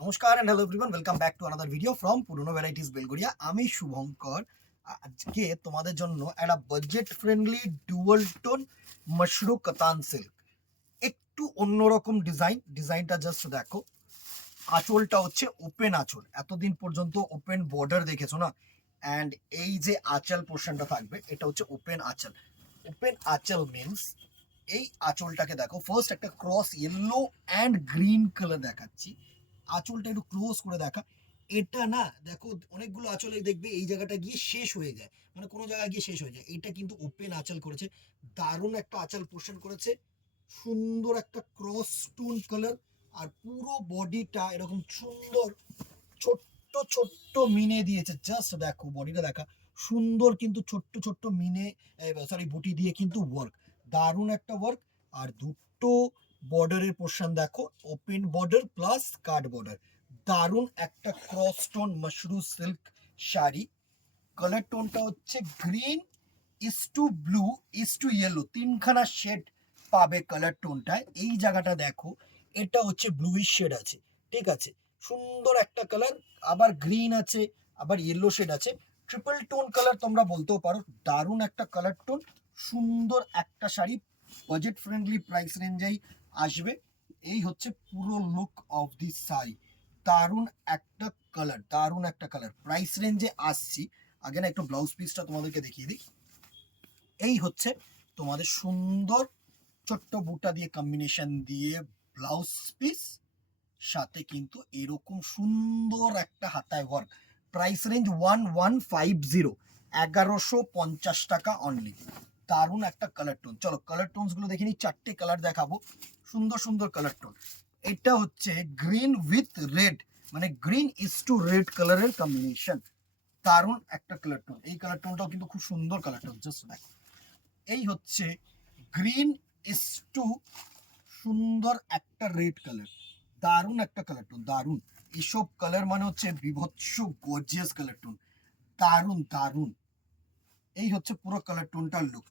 নমস্কার and hello everyone, welcome back to another video from Purono varieties Belgharia. আমি শুভঙ্কর। আজকে তোমাদের জন্য একটা বাজেট ফ্রেন্ডলি ডুয়াল টোন মাশরু কাতান সিল্ক, একটু অন্যরকম ডিজাইনটা জাস্ট দেখো। আঁচলটা হচ্ছে ওপেন আঁচল, এতদিন পর্যন্ত ওপেন বর্ডার দেখেছো না, অ্যান্ড এই যে আঁচল পোর্শনটা থাকবে এটা হচ্ছে ওপেন আঁচল। ওপেন আঁচল মিনস এই আঁচলটাকে দেখো, ফার্স্ট একটা cross yellow and green colour দেখাচ্ছি। আঁচলটা একটু ক্লোজ করে দেখা। এটা না দেখো, অনেকগুলো আঁচলে দেখবে এই জায়গাটা গিয়ে শেষ হয়ে যায়, মানে কোনো জায়গায় গিয়ে শেষ হয়ে যায়। এটা কিন্তু ওপেন আঁচল করেছে, দারুণ একটা আঁচল পোর্শন করেছে, সুন্দর একটা ক্রস স্টোন কালার। আর পুরো বডিটা এরকম সুন্দর ছোট্ট ছোট্ট মিনে দিয়েছে। জাস্ট দেখো বডিটা দেখা, সুন্দর কিন্তু ছোট্ট ছোট্ট মিনে, সরি বুটি দিয়ে কিন্তু ওয়ার্ক, দারুণ একটা ওয়ার্ক। আর দুটো বর্ডারের পোর্শন দেখো, open border plus cut border, দারুণ একটা cross tone mashru silk sari. Colour টোনটা হচ্ছে green is to blue is to yellow, তিনখানা শেড পাবে কালার টোনটায়। এই জায়গাটা দেখো, এটা হচ্ছে ব্লুইশ শেড আছে, ঠিক আছে, সুন্দর একটা কালার। আবার গ্রিন আছে, আবার ইয়েলো শেড আছে, ট্রিপল টোন কালার তোমরা বলতেও পারো। দারুণ একটা কালার টোন, সুন্দর একটা শাড়ি, বাজেট ফ্রেন্ডলি প্রাইস রেঞ্জেই আসবে। এই হচ্ছে পুরো লুক অফ দি শাড়ি, দারুণ একটা কালার, দারুণ একটা কালার, প্রাইস রেঞ্জে আসছি। আগে না একটু ব্লাউজ পিসটা তোমাদেরকে দেখিয়ে দিই। এই হচ্ছে তোমাদের সুন্দর ছোট্ট বুটা দিয়ে কম্বিনেশন দিয়ে ব্লাউজ পিস, সাথে কিন্তু এরকম সুন্দর একটা হাতায় ওয়ার্ক। প্রাইস রেঞ্জ 1150, 1150 টাকা অনলি। দারুণ একটা কালার টোন। চলো কালার টোনস গুলো দেখে নিই, চারটে কালার দেখাবো, সুন্দর সুন্দর কালার টোন। এটা হচ্ছে গ্রিন উইথ রেড, মানে গ্রিন ইস টু রেড কালারের কম্বিনেশন, দারুণ একটা কালার টোন। এই কালার টোনটাও কিন্তু খুব সুন্দর কালার টোন, জাস্ট দেখো। এই হচ্ছে গ্রিন ইস টু সুন্দর একটা রেড কালার, দারুণ একটা কালার টোন, দারুণ। এসব কালার মানে হচ্ছে বিভৎস গর্জিয়াস কালার টোন, দারুণ দারুণ। এই হচ্ছে পুরো কালার টোনটার লুক,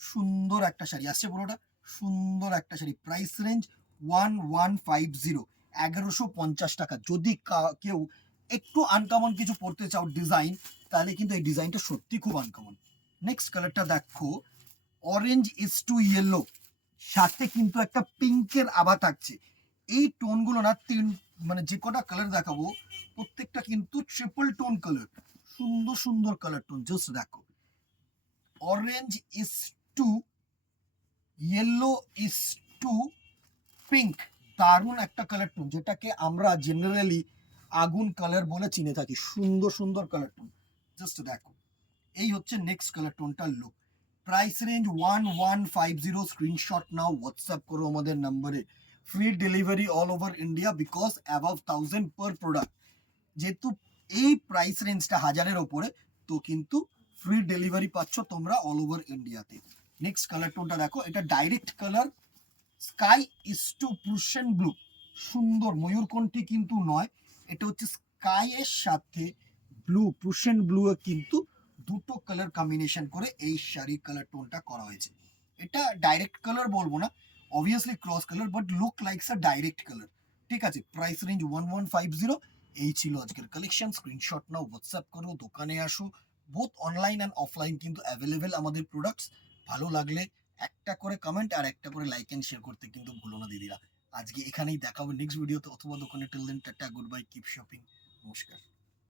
সুন্দর একটা শাড়ি আসছে পুরোটা, সুন্দর একটা শাড়ি। প্রাইস রেঞ্জ 1150, 1150 টাকা। যদি কেউ একটু আনকমন কিছু পড়তে চাও ডিজাইন, তাহলে কিন্তু এই ডিজাইনটা সত্যি খুব আনকমন। নেক্সট কালারটা দেখো, অরেঞ্জ ইস টু ইয়েলো, সাথে কিন্তু একটা পিঙ্কের আভা থাকছে। এই টোনগুলো না তিন, মানে যে কটা কালার দেখাবো প্রত্যেকটা কিন্তু ট্রিপল টোন কালার, সুন্দর সুন্দর কালার টোন। জাস্ট দেখো, orange is to yellow is to pink, দারুণ একটা কালার টোন, যেটাকে আমরা জেনারেলি আগুন কালার বলে চিনে থাকি। সুন্দর সুন্দর কালার টোন, জাস্ট দেখো। এই হচ্ছে নেক্সট কালার টোনটার লুক। প্রাইস রেঞ্জ 1150, স্ক্রিনশট নাও, হোয়াটসঅ্যাপ করো আমাদের নাম্বারে। Free delivery all over India, because above 1000 per product. যেহেতু এই প্রাইস রেঞ্জটা হাজারের ওপরে, তো কিন্তু ফ্রি ডেলিভারি পাচ্ছ তোমরা অল ওভার ইন্ডিয়াতে। নেক্সট কালার টোনটা দেখো, এটা direct colour, sky is to Prussian blue, সুন্দর ময়ূরকণ্ঠী কিন্তু নয়, এটা হচ্ছে স্কাই এর সাথে ব্লু, প্রুশিয়ান ব্লু কিন্তু দুটো কালার কম্বিনেশন করে এই শাড়ির কালার টোনটা করা হয়েছে। এটা ডাইরেক্ট কালার বলবো না, obviously cross colour, but look likes a direct colour, ঠিক আছে। Price range 1150। এই ছিল আজকের কালেকশন। স্ক্রিনশট নাও, হোয়াটসঅ্যাপ করো, দোকানে আসো, বোথ অনলাইন অ্যান্ড অফলাইন কিন্তু অ্যাভেলেবেল আমাদের প্রোডাক্টস। ভালো লাগলে একটা করে কমেন্ট আর একটা করে লাইক এন্ড শেয়ার করতে কিন্তু ভুলো না দিদিরা। আজকে এখানেই দেখাবো নেক্সট ভিডিওতে অথবা দোকানে। Till then tata, goodbye, keep shopping, নমস্কার।